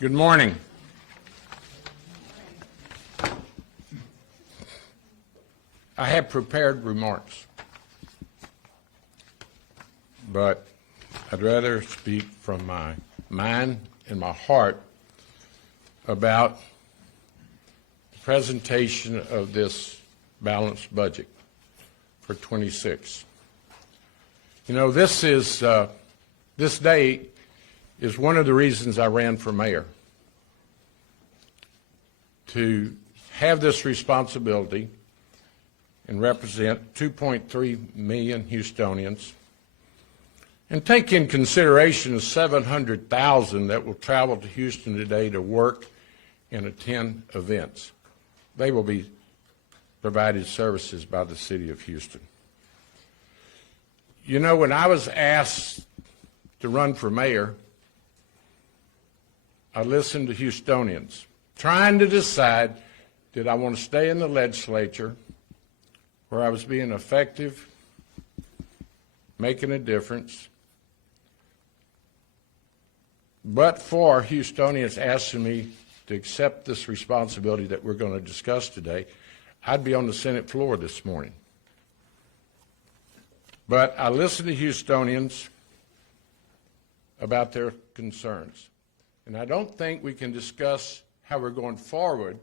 Good morning. I have prepared remarks, but I'd rather speak from my mind and my heart about the presentation of this balanced budget for 26. You know, this day is one of the reasons I ran for mayor, to have this responsibility and represent 2.3 million Houstonians, and take in consideration the 700,000 that will travel to Houston today to work and attend events. They will be provided services by the city of Houston. You know, when I was asked to run for mayor, I listened to Houstonians, trying to decide, did I want to stay in the legislature where I was being effective, making a difference, but for Houstonians asking me to accept this responsibility that we're going to discuss today, I'd be on the Senate floor this morning. But I listened to Houstonians about their concerns. And I don't think we can discuss how we're going forward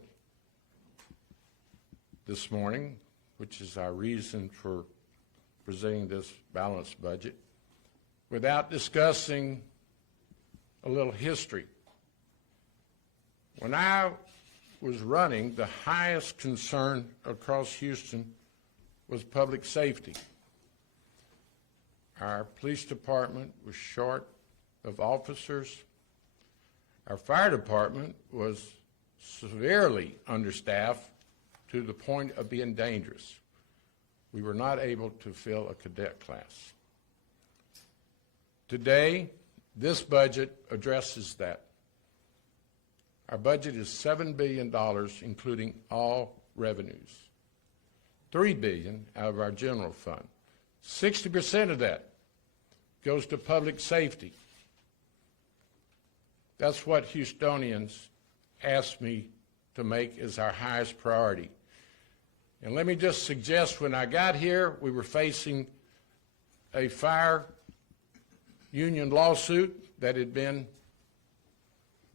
this morning, which is our reason for presenting this balanced budget, without discussing a little history. When I was running, the highest concern across Houston was public safety. Our police department was short of officers. Our fire department was severely understaffed to the point of being dangerous. We were not able to fill a cadet class. Today, this budget addresses that. Our budget is $7 billion, including all revenues. $3 billion out of our general fund. 60% of that goes to public safety. That's what Houstonians asked me to make as our highest priority. And let me just suggest, when I got here, we were facing a fire union lawsuit that had been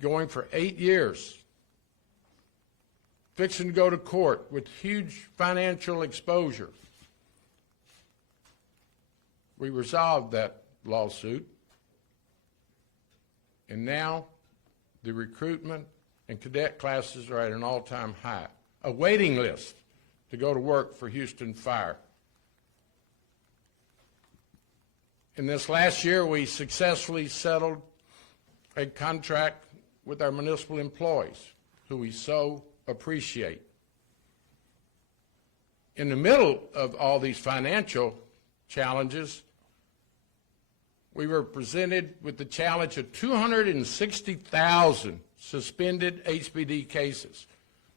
going for 8 years, fixing to go to court with huge financial exposure. We resolved that lawsuit, and now the recruitment and cadet classes are at an all-time high. A waiting list to go to work for Houston Fire. In this last year, we successfully settled a contract with our municipal employees, who we so appreciate. In the middle of all these financial challenges, we were presented with the challenge of 260,000 suspended HBD cases.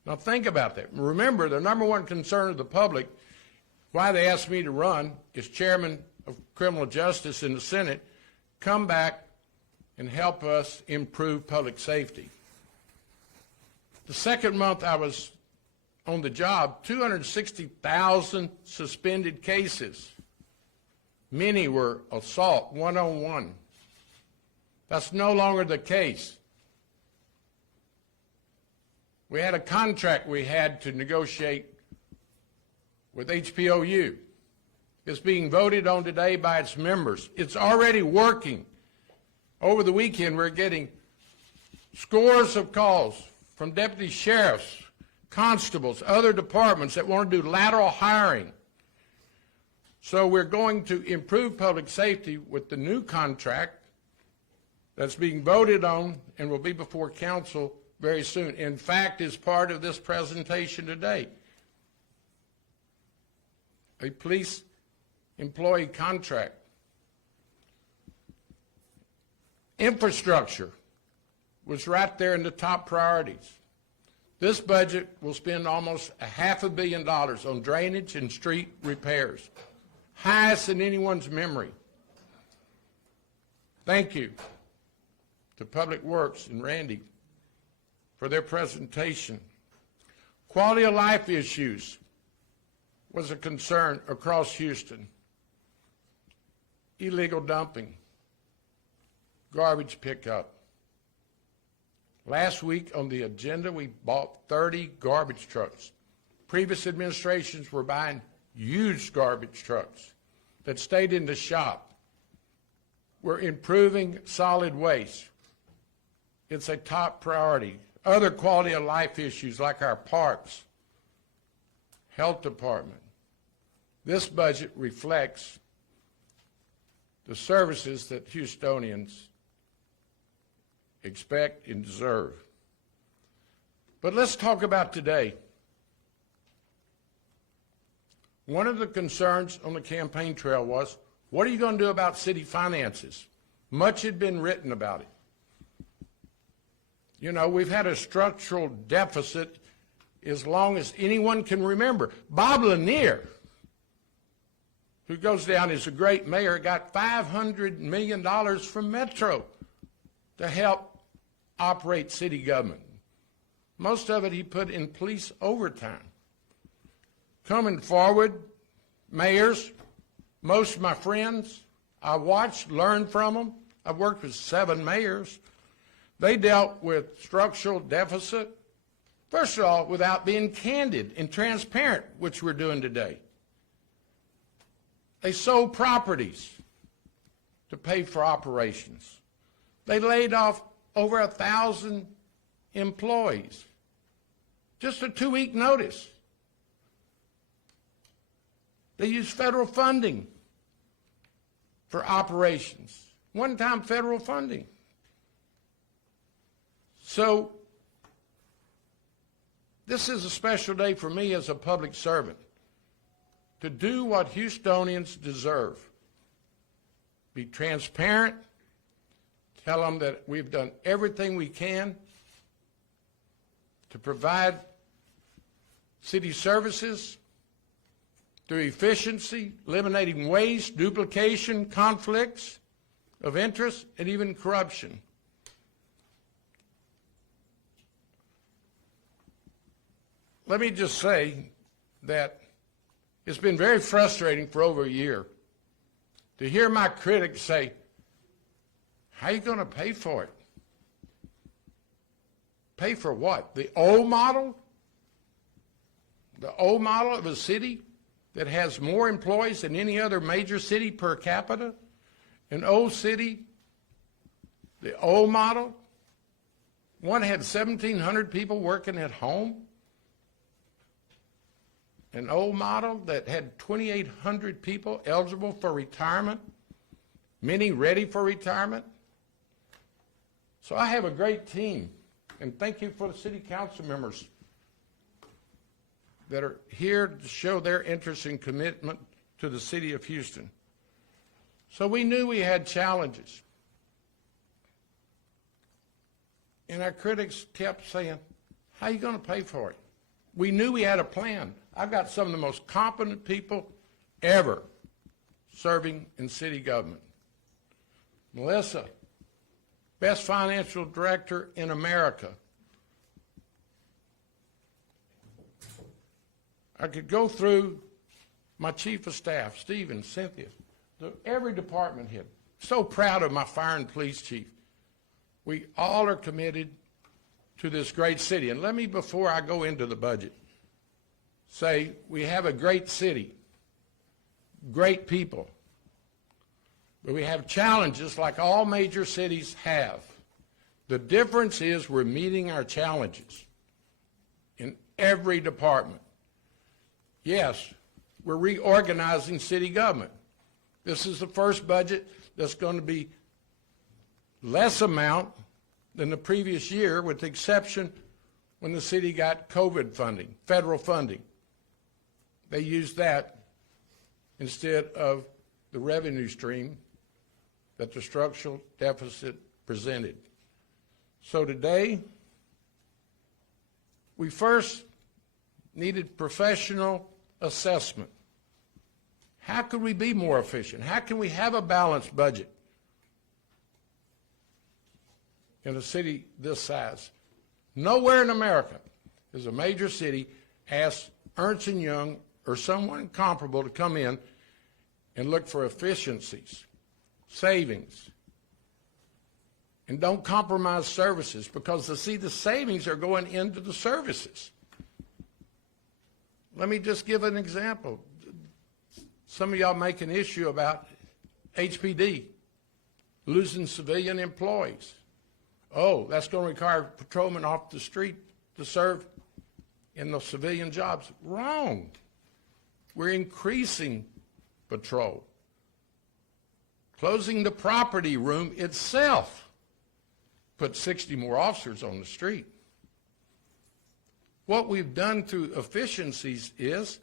Now think about that. Remember, the number one concern of the public, why they asked me to run, is Chairman of Criminal Justice in the Senate, come back and help us improve public safety. The second month I was on the job, 260,000 suspended cases. Many were assault, one-on-one. That's no longer the case. We had a contract we had to negotiate with HPOU. It's being voted on today by its members. It's already working. Over the weekend, we're getting scores of calls from deputy sheriffs, constables, other departments that want to do lateral hiring. So we're going to improve public safety with the new contract that's being voted on and will be before council very soon. In fact, is part of this presentation today. A police employee contract. Infrastructure was right there in the top priorities. This budget will spend almost $500 million on drainage and street repairs. Highest in anyone's memory. Thank you to Public Works and Randy for their presentation. Quality of life issues was a concern across Houston. Illegal dumping, garbage pickup. Last week on the agenda, we bought 30 garbage trucks. Previous administrations were buying huge garbage trucks that stayed in the shop. We're improving solid waste. It's a top priority. Other quality of life issues like our parks, health department. This budget reflects the services that Houstonians expect and deserve. But let's talk about today. One of the concerns on the campaign trail was, what are you going to do about city finances? Much had been written about it. You know, we've had a structural deficit as long as anyone can remember. Bob Lanier, who goes down as a great mayor, got $500 million from Metro to help operate city government. Most of it he put in police overtime. Coming forward, mayors, most of my friends, I watched, learned from them. I've worked with 7 mayors. They dealt with structural deficit, first of all, without being candid and transparent, which we're doing today. They sold properties to pay for operations. They laid off over 1,000 employees. Just a 2-week notice. They used federal funding for operations. One-time federal funding. So this is a special day for me as a public servant to do what Houstonians deserve. Be transparent, tell them that we've done everything we can to provide city services through efficiency, eliminating waste, duplication, conflicts of interest, and even corruption. Let me just say that it's been very frustrating for over a year to hear my critics say, how are you going to pay for it? Pay for what? The old model? The old model of a city that has more employees than any other major city per capita? An old city, the old model? One had 1,700 people working at home. An old model that had 2,800 people eligible for retirement, many ready for retirement. So I have a great team, and thank you for the city council members that are here to show their interest and commitment to the city of Houston. So we knew we had challenges. And our critics kept saying, how are you going to pay for it? We knew we had a plan. I've got some of the most competent people ever serving in city government. Melissa, best financial director in America. I could go through my chief of staff, Stephen, Cynthia, every department head. So proud of my fire and police chief. We all are committed to this great city. And let me, before I go into the budget, say we have a great city, great people, but we have challenges like all major cities have. The difference is we're meeting our challenges in every department. Yes, we're reorganizing city government. This is the first budget that's going to be less amount than the previous year, with the exception when the city got COVID funding, federal funding. They used that instead of the revenue stream that the structural deficit presented. So today, we first needed professional assessment. How could we be more efficient? How can we have a balanced budget in a city this size? Nowhere in America is a major city asked Ernst & Young or someone comparable to come in and look for efficiencies, savings, and don't compromise services, because the savings are going into the services. Let me just give an example. Some of y'all make an issue about HPD losing civilian employees. Oh, that's going to require patrolmen off the street to serve in those civilian jobs. Wrong. We're increasing patrol. Closing the property room itself put 60 more officers on the street. What we've done through efficiencies is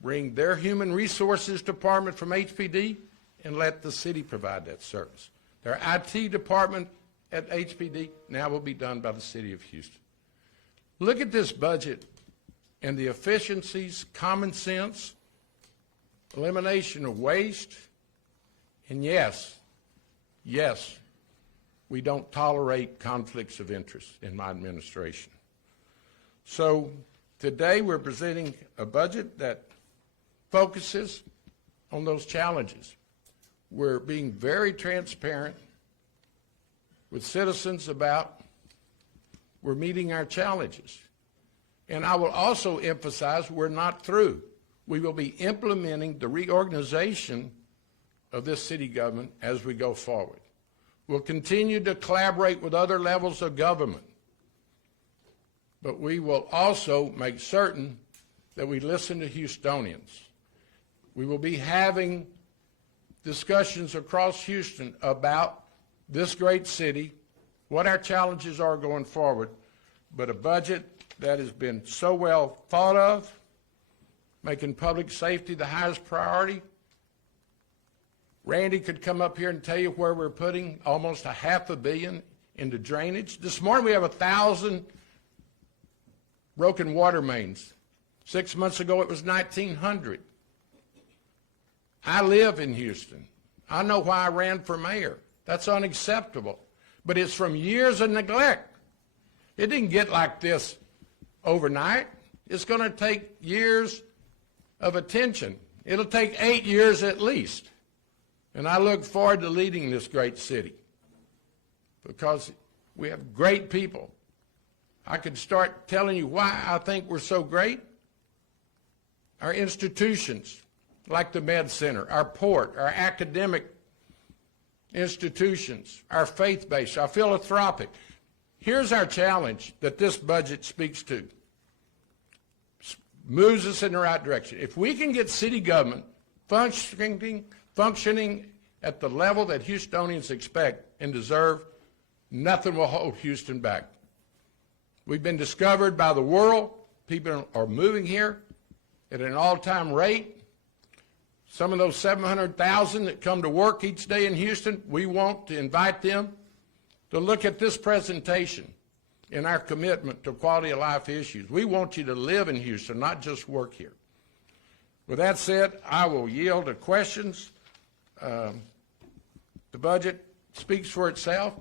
bring their human resources department from HPD and let the city provide that service. Their IT department at HPD now will be done by the city of Houston. Look at this budget and the efficiencies, common sense, elimination of waste, and yes, we don't tolerate conflicts of interest in my administration. So today we're presenting a budget that focuses on those challenges. We're being very transparent with citizens about we're meeting our challenges. And I will also emphasize we're not through. We will be implementing the reorganization of this city government as we go forward. We'll continue to collaborate with other levels of government, but we will also make certain that we listen to Houstonians. We will be having discussions across Houston about this great city, what our challenges are going forward, but a budget that has been so well thought of, making public safety the highest priority. Randy could come up here and tell you where we're putting almost $500 million into drainage. This morning we have 1,000 broken water mains. 6 months ago it was 1,900. I live in Houston. I know why I ran for mayor. That's unacceptable. But it's from years of neglect. It didn't get like this overnight. It's going to take years of attention. It'll take 8 years at least. And I look forward to leading this great city because we have great people. I could start telling you why I think we're so great. Our institutions, like the Med Center, our port, our academic institutions, our faith-based, our philanthropic. Here's our challenge that this budget speaks to. Moves us in the right direction. If we can get city government functioning at the level that Houstonians expect and deserve, nothing will hold Houston back. We've been discovered by the world. People are moving here at an all-time rate. Some of those 700,000 that come to work each day in Houston, we want to invite them to look at this presentation in our commitment to quality of life issues. We want you to live in Houston, not just work here. With that said, I will yield to questions. The budget speaks for itself.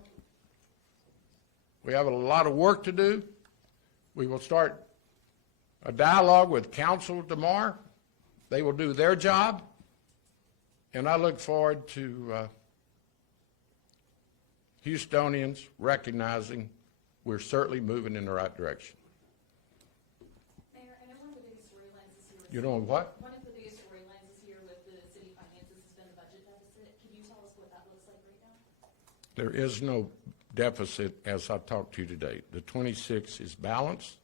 We have a lot of work to do. We will start a dialogue with council tomorrow. They will do their job. And I look forward to Houstonians recognizing we're certainly moving in the right direction. Mayor, I know one of the biggest storylines this year. You know what? One of the biggest storylines this year with the city finances has been the budget deficit. Can you tell us what that looks like right now? There is no deficit as I talked to you today. The 26 is balanced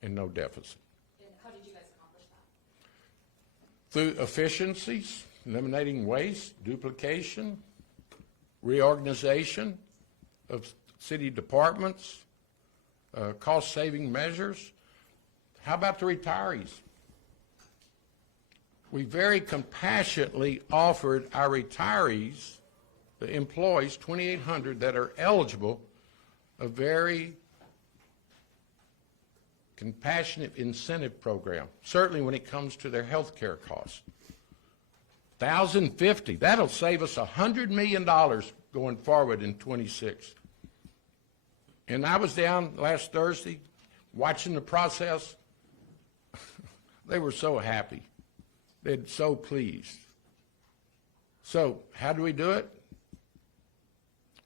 and no deficit. And how did you guys accomplish that? Through efficiencies, eliminating waste, duplication, reorganization of city departments, cost-saving measures. How about the retirees? We very compassionately offered our retirees, the employees, 2,800 that are eligible, a very compassionate incentive program, certainly when it comes to their health care costs. $1,050, that'll save us $100 million going forward in 26. And I was down last Thursday watching the process, they were so happy. They're so pleased. So how do we do it?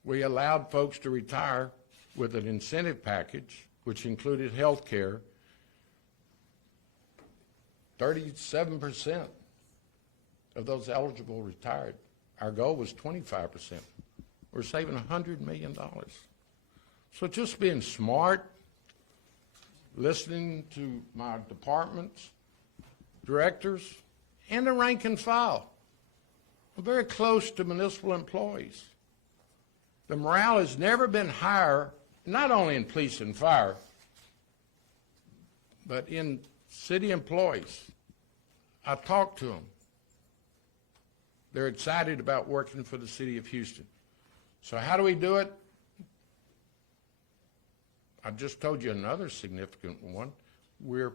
We allowed folks to retire with an incentive package, which included health care. 37% of those eligible retired. Our goal was 25%. We're saving $100 million. So just being smart, listening to my departments, directors, and the rank and file. I'm very close to municipal employees. The morale has never been higher, not only in police and fire, but in city employees. I talk to them. They're excited about working for the city of Houston. So how do we do it? I just told you another significant one. We're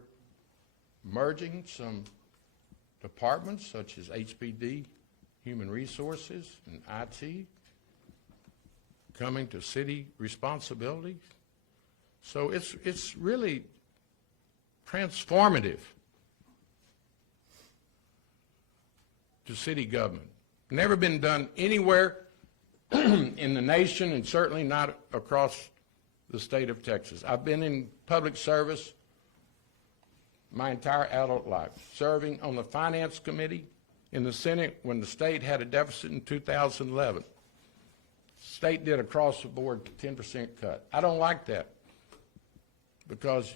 merging some departments such as HPD, Human Resources, and IT, coming to city responsibility. So it's really transformative to city government. Never been done anywhere in the nation, and certainly not across the state of Texas. I've been in public service my entire adult life, serving on the Finance Committee in the Senate when the state had a deficit in 2011. State did across the board 10% cut. I don't like that because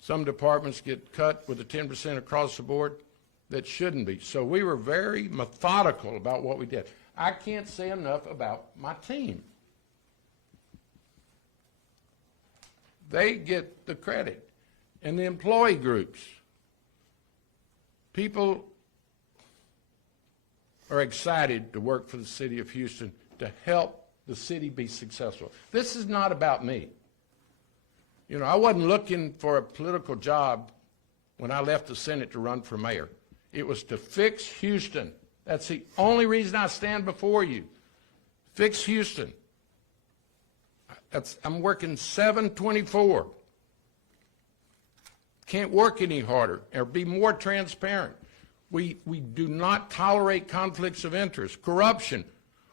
some departments get cut with a 10% across the board that shouldn't be. So we were very methodical about what we did. I can't say enough about my team. They get the credit. And the employee groups. People are excited to work for the city of Houston to help the city be successful. This is not about me. You know, I wasn't looking for a political job when I left the Senate to run for mayor. It was to fix Houston. That's the only reason I stand before you. Fix Houston. I'm working 7/24. Can't work any harder or be more transparent. We do not tolerate conflicts of interest, corruption.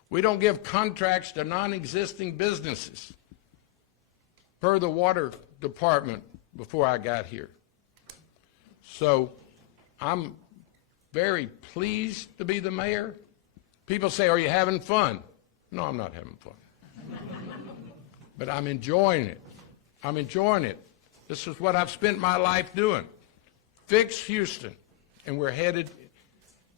We don't give contracts to non-existing businesses, per the water department before I got here. So I'm very pleased to be the mayor. People say, are you having fun? No, I'm not having fun. But I'm enjoying it. I'm enjoying it. This is what I've spent my life doing. Fix Houston. And we're headed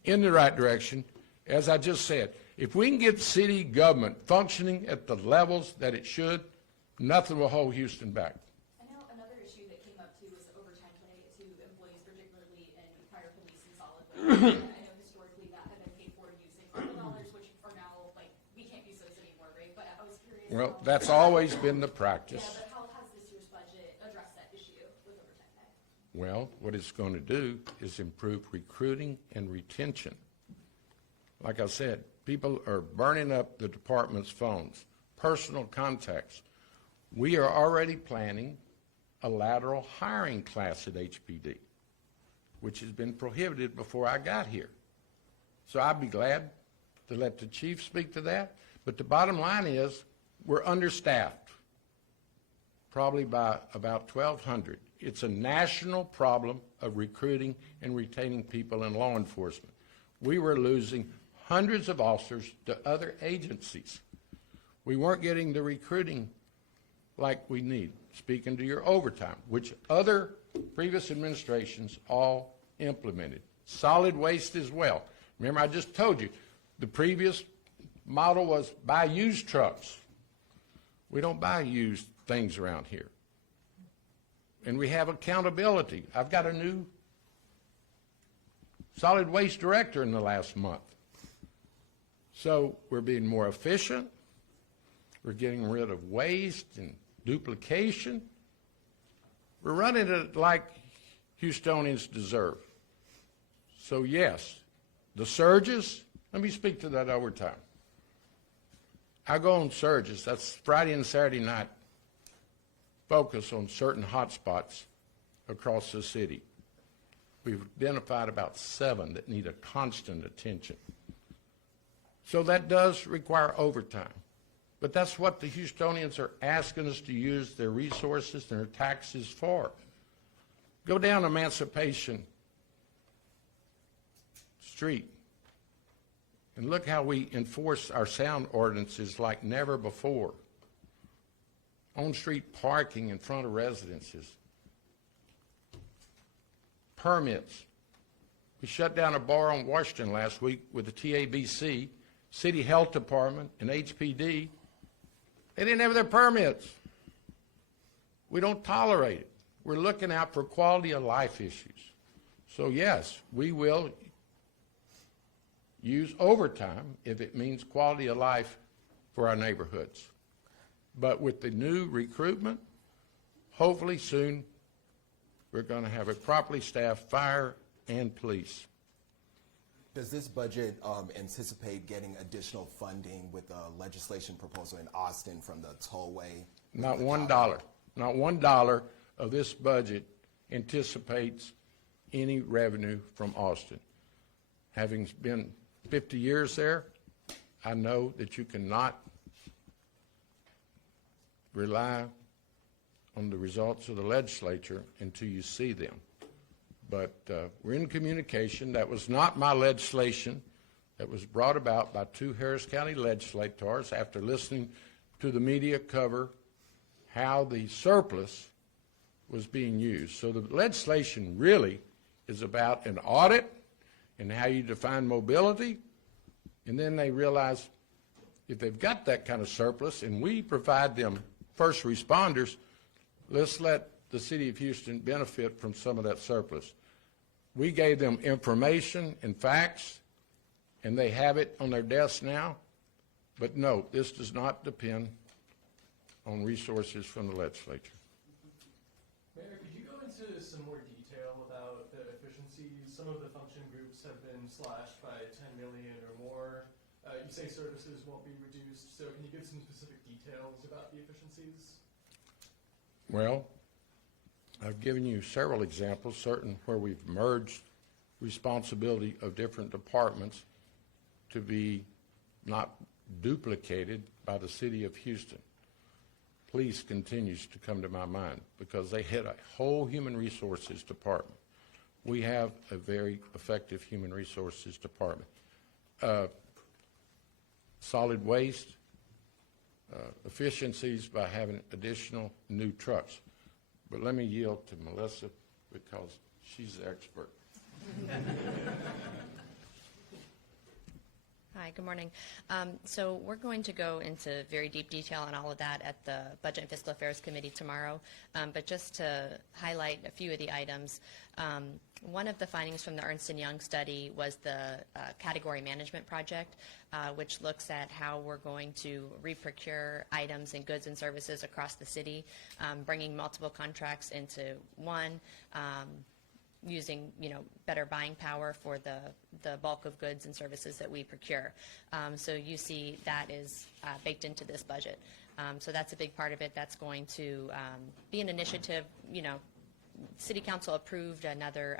in the right direction. As I just said, if we can get city government functioning at the levels that it should, nothing will hold Houston back. I know another issue that came up too was the overtime pay to employees, particularly in fire, police, and solid waste. I know historically that had been paid for using ARPA dollars, which are now, like, we can't use those anymore, right? But I was curious. Well, that's always been the practice. Yeah, but how has this year's budget addressed that issue with overtime pay? Well, what it's going to do is improve recruiting and retention. Like I said, people are burning up the department's phones, personal contacts. We are already planning a lateral hiring class at HPD, which has been prohibited before I got here. So I'd be glad to let the chief speak to that. But the bottom line is we're understaffed, probably by about 1,200. It's a national problem of recruiting and retaining people in law enforcement. We were losing hundreds of officers to other agencies. We weren't getting the recruiting like we need. Speaking to your overtime, which other previous administrations all implemented. Solid waste as well. Remember, I just told you, the previous model was buy used trucks. We don't buy used things around here. And we have accountability. I've got a new solid waste director in the last month. So we're being more efficient. We're getting rid of waste and duplication. We're running it like Houstonians deserve. So yes, the surges, let me speak to that overtime. I go on surges, that's Friday and Saturday night focus on certain hotspots across the city. We've identified about 7 that need a constant attention. So that does require overtime. But that's what the Houstonians are asking us to use their resources and their taxes for. Go down Emancipation Street and look how we enforce our sound ordinances like never before. On-street parking in front of residences. Permits. We shut down a bar on Washington last week with the TABC, City Health Department, and HPD. They didn't have their permits. We don't tolerate it. We're looking out for quality of life issues. So yes, we will use overtime if it means quality of life for our neighborhoods. But with the new recruitment, hopefully soon we're going to have a properly staffed fire and police. Does this budget anticipate getting additional funding with a legislation proposal in Austin from the tollway? Not $1. Not $1 of this budget anticipates any revenue from Austin. Having been 50 years there, I know that you cannot rely on the results of the legislature until you see them. But we're in communication. That was not my legislation. That was brought about by 2 Harris County legislators after listening to the media cover how the surplus was being used. So the legislation really is about an audit and how you define mobility, and then they realize if they've got that kind of surplus and we provide them first responders, let's let the city of Houston benefit from some of that surplus. We gave them information and facts, and they have it on their desks now. But no, this does not depend on resources from the legislature. Mayor, could you go into some more detail about the efficiencies? Some of the function groups have been slashed by 10 million or more. You say services won't be reduced, so can you give some specific details about the efficiencies? Well, I've given you several examples, certain where we've merged responsibility of different departments to be not duplicated by the city of Houston. Police continues to come to my mind because they had a whole human resources department. We have a very effective human resources department. Solid waste, efficiencies by having additional new trucks. But let me yield to Melissa because she's the expert. Hi, good morning. So we're going to go into very deep detail on all of that at the Budget and Fiscal Affairs Committee tomorrow. But just to highlight a few of the items, one of the findings from the Ernst & Young study was the category management project, which looks at how we're going to reprocure items and goods and services across the city, bringing multiple contracts into one, using better buying power for the bulk of goods and services that we procure. So you see that is baked into this budget. So that's a big part of it. That's going to be an initiative. City Council approved another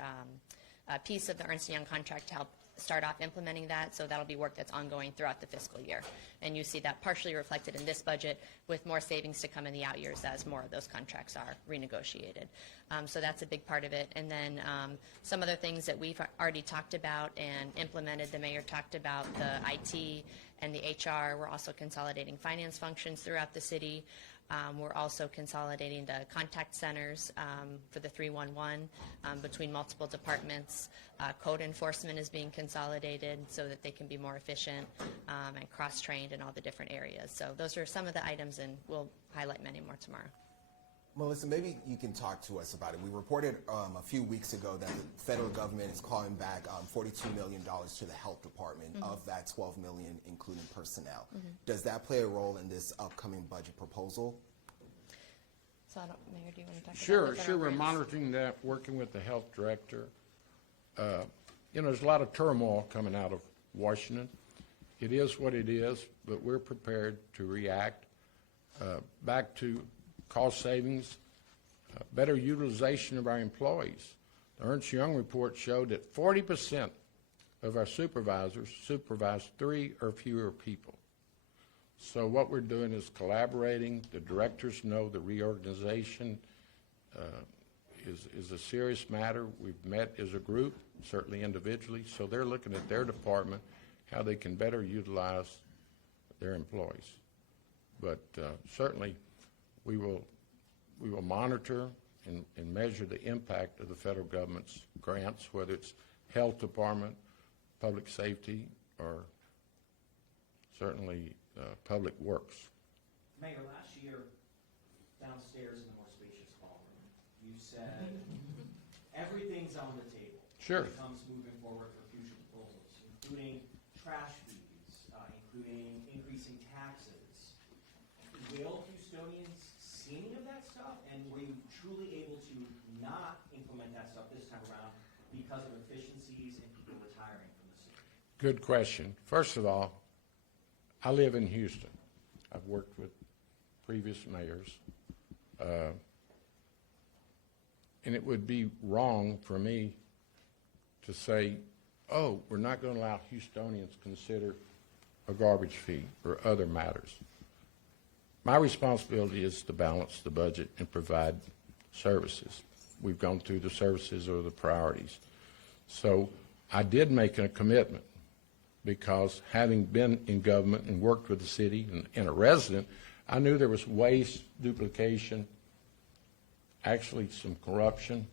piece of the Ernst & Young contract to help start off implementing that, so that'll be work that's ongoing throughout the fiscal year. And you see that partially reflected in this budget with more savings to come in the out years as more of those contracts are renegotiated. So that's a big part of it. And then some other things that we've already talked about and implemented, the mayor talked about the IT and the HR. We're also consolidating finance functions throughout the city. We're also consolidating the contact centers for the 311 between multiple departments. Code enforcement is being consolidated so that they can be more efficient and cross-trained in all the different areas. So those are some of the items, and we'll highlight many more tomorrow. Melissa, maybe you can talk to us about it. We reported a few weeks ago that the federal government is calling back $42 million to the health department. Mm-hmm. Of that, $12 million including personnel. Mm-hmm. Does that play a role in this upcoming budget proposal? So Mayor, do you want to talk Sure, about sure. We're monitoring that, working with the health director. There's a lot of turmoil coming out of Washington. It is what it is, but we're prepared to react. Back to cost savings, better utilization of our employees. The Ernst Young report showed that 40% of our supervisors supervise 3 or fewer people. So what we're doing is collaborating. The directors know the reorganization is a serious matter. We've met as a group, certainly individually, so they're looking at their department, how they can better utilize their employees. But certainly we will monitor and measure the impact of the federal government's grants, whether it's health department, public safety, or certainly public works. Mayor, last year, downstairs in the more spacious ballroom, you said everything's on the table. Sure. When it comes moving forward for future proposals, including trash fees, including increasing taxes. Will Houstonians see any of that stuff? And were you truly able to not implement that stuff this time around because of efficiencies and people retiring from the city? Good question. First of all, I live in Houston. I've worked with previous mayors. And it would be wrong for me to say, oh, we're not going to allow Houstonians to consider a garbage fee or other matters. My responsibility is to balance the budget and provide services. We've gone through the services or the priorities. So I did make a commitment because having been in government and worked with the city and a resident, I knew there was waste, duplication, actually some corruption,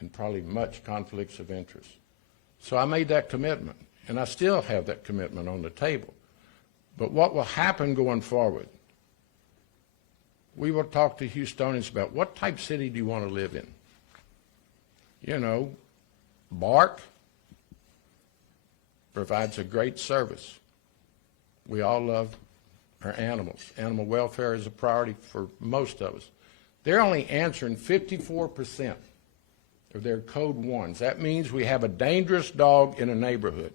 and probably much conflicts of interest. So I made that commitment, and I still have that commitment on the table. But what will happen going forward? We will talk to Houstonians about what type city do you want to live in? You know, Bark provides a great service. We all love our animals. Animal welfare is a priority for most of us. They're only answering 54% of their code 1s. That means we have a dangerous dog in a neighborhood.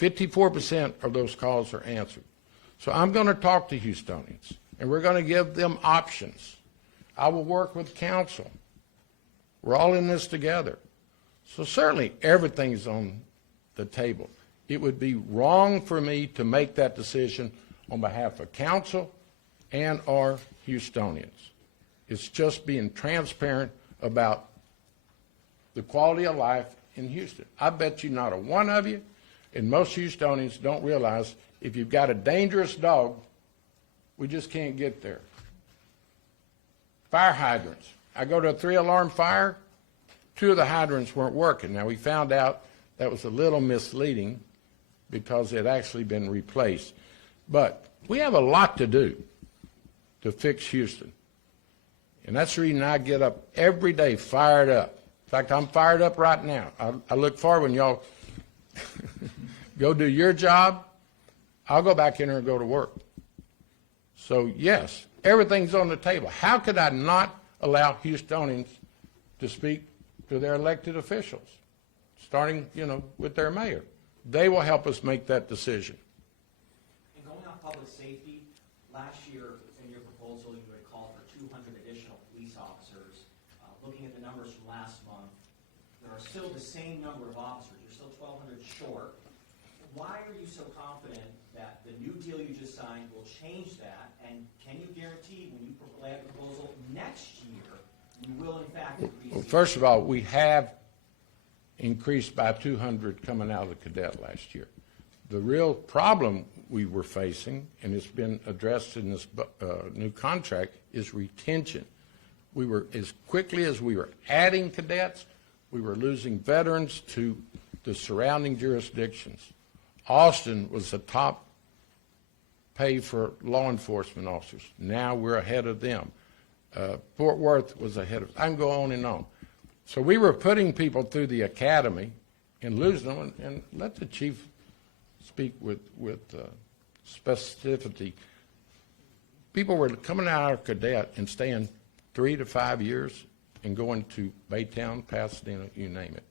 54% of those calls are answered. So I'm going to talk to Houstonians, and we're going to give them options. I will work with council. We're all in this together. So certainly everything's on the table. It would be wrong for me to make that decision on behalf of council and our Houstonians. It's just being transparent about the quality of life in Houston. I bet you not a one of you, and most Houstonians don't realize if you've got a dangerous dog, we just can't get there. Fire hydrants. I go to a 3-alarm fire, 2 of the hydrants weren't working. Now we found out that was a little misleading because it had actually been replaced. But we have a lot to do to fix Houston. And that's the reason I get up every day fired up. In fact, I'm fired up right now. I look forward when y'all go do your job. I'll go back in there and go to work. So, yes, everything's on the table. How could I not allow Houstonians to speak to their elected officials, starting, with their mayor? They will help us make that decision. And going on public safety, last year in your proposal, you had called for 200 additional police officers. Looking at the numbers from last month, there are still the same number of officers. You're still 1,200 short. Why are you so confident that the new deal you just signed will change that? And can you guarantee when you lay out the proposal next year, you will in fact increase? Well, first of all, we have increased by 200 coming out of the cadet last year. The real problem we were facing, and it's been addressed in this new contract, is retention. We were, as quickly as we were adding cadets, we were losing veterans to the surrounding jurisdictions. Austin was the top pay for law enforcement officers. Now we're ahead of them. Fort Worth was ahead of, I can go on and on. So we were putting people through the academy and losing them, and let the chief speak with specificity. People were coming out of cadet and staying 3 to 5 years and going to Baytown, Pasadena, you name it.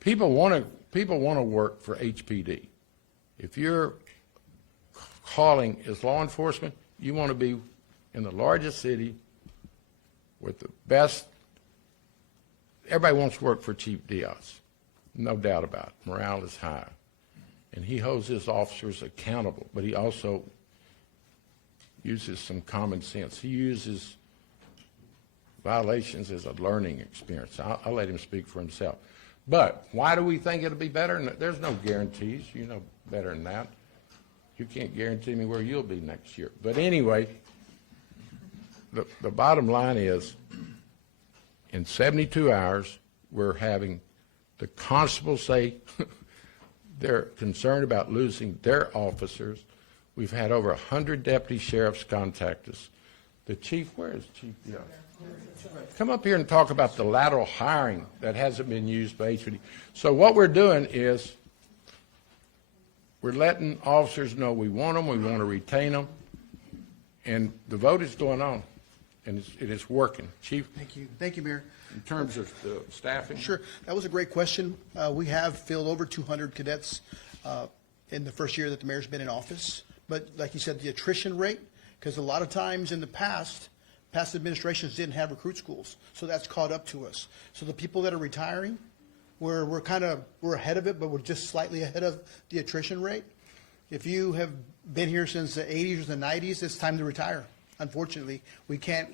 People want to work for HPD. If you're calling as law enforcement, you want to be in the largest city with the best. Everybody wants to work for Chief Diaz, no doubt about it. Morale is high. And he holds his officers accountable, but he also uses some common sense. He uses violations as a learning experience. I'll let him speak for himself. But why do we think it'll be better? There's no guarantees. You know better than that. You can't guarantee me where you'll be next year. But anyway, the bottom line is, in 72 hours, we're having the constables say they're concerned about losing their officers. We've had over 100 deputy sheriffs contact us. The chief, where is Chief? Yeah. Come up here and talk about the lateral hiring that hasn't been used by HPD. So what we're doing is we're letting officers know we want them, we want to retain them, and the vote is going on, and it is working. Chief, Thank you. Thank you, Mayor. in terms of the staffing? Sure. That was a great question. We have filled over 200 cadets in the first year that the mayor's been in office. But like you said, the attrition rate, because a lot of times in the past administrations didn't have recruit schools. So that's caught up to us. So the people that are retiring, we're ahead of it, but we're just slightly ahead of the attrition rate. If you have been here since the 80s or the 90s, it's time to retire. Unfortunately, we can't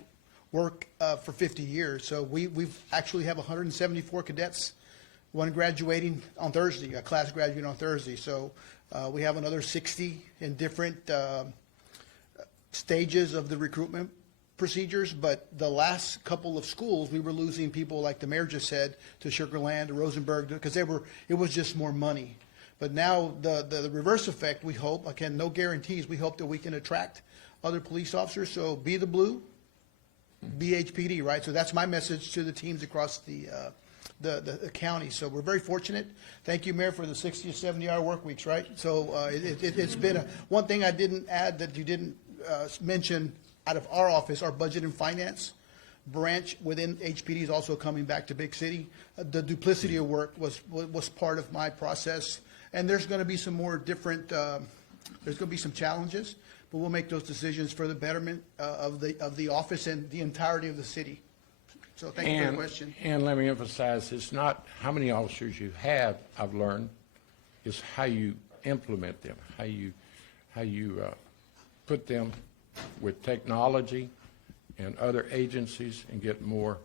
work for 50 years. So we've actually have 174 cadets, one graduating on Thursday, a class graduating on Thursday. So we have another 60 in different stages of the recruitment procedures. But the last couple of schools, we were losing people, like the mayor just said, to Sugar Land, to Rosenberg, because it was just more money. But now the reverse effect, we hope, again, no guarantees, we hope that we can attract other police officers. So be the blue, be HPD, right? So that's my message to the teams across the county. So we're very fortunate. Thank you, Mayor, for the 60 or 70-hour work weeks, right? So it's been one thing I didn't add that you didn't mention out of our office, our budget and finance branch within HPD is also coming back to Big City. The duplicity of work was part of my process. And there's going to be some more different, there's going to be some challenges, but we'll make those decisions for the betterment of the office and the entirety of the city. So thank you for the question. And let me emphasize, it's not how many officers you have, I've learned, it's how you implement them, how you put them with technology and other agencies and get more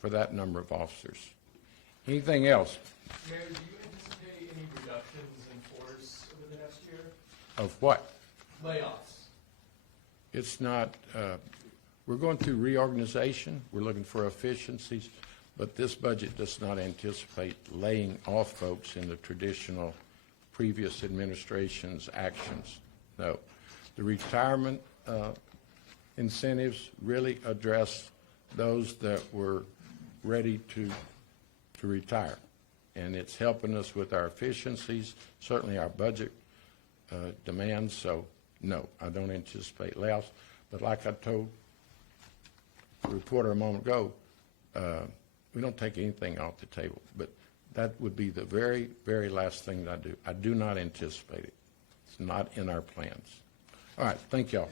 for that number of officers. Anything else? Mayor, do you anticipate any reductions in force over the next year? Of what? Layoffs? It's not, we're going through reorganization, we're looking for efficiencies, but this budget does not anticipate laying off folks in the traditional previous administration's actions. No. The retirement incentives really address those that were ready to retire. And it's helping us with our efficiencies, certainly our budget demands. So, no, I don't anticipate layoffs. But like I told the reporter a moment ago, we don't take anything off the table. But that would be the very, very last thing that I do. I do not anticipate it. It's not in our plans. All right, thank y'all.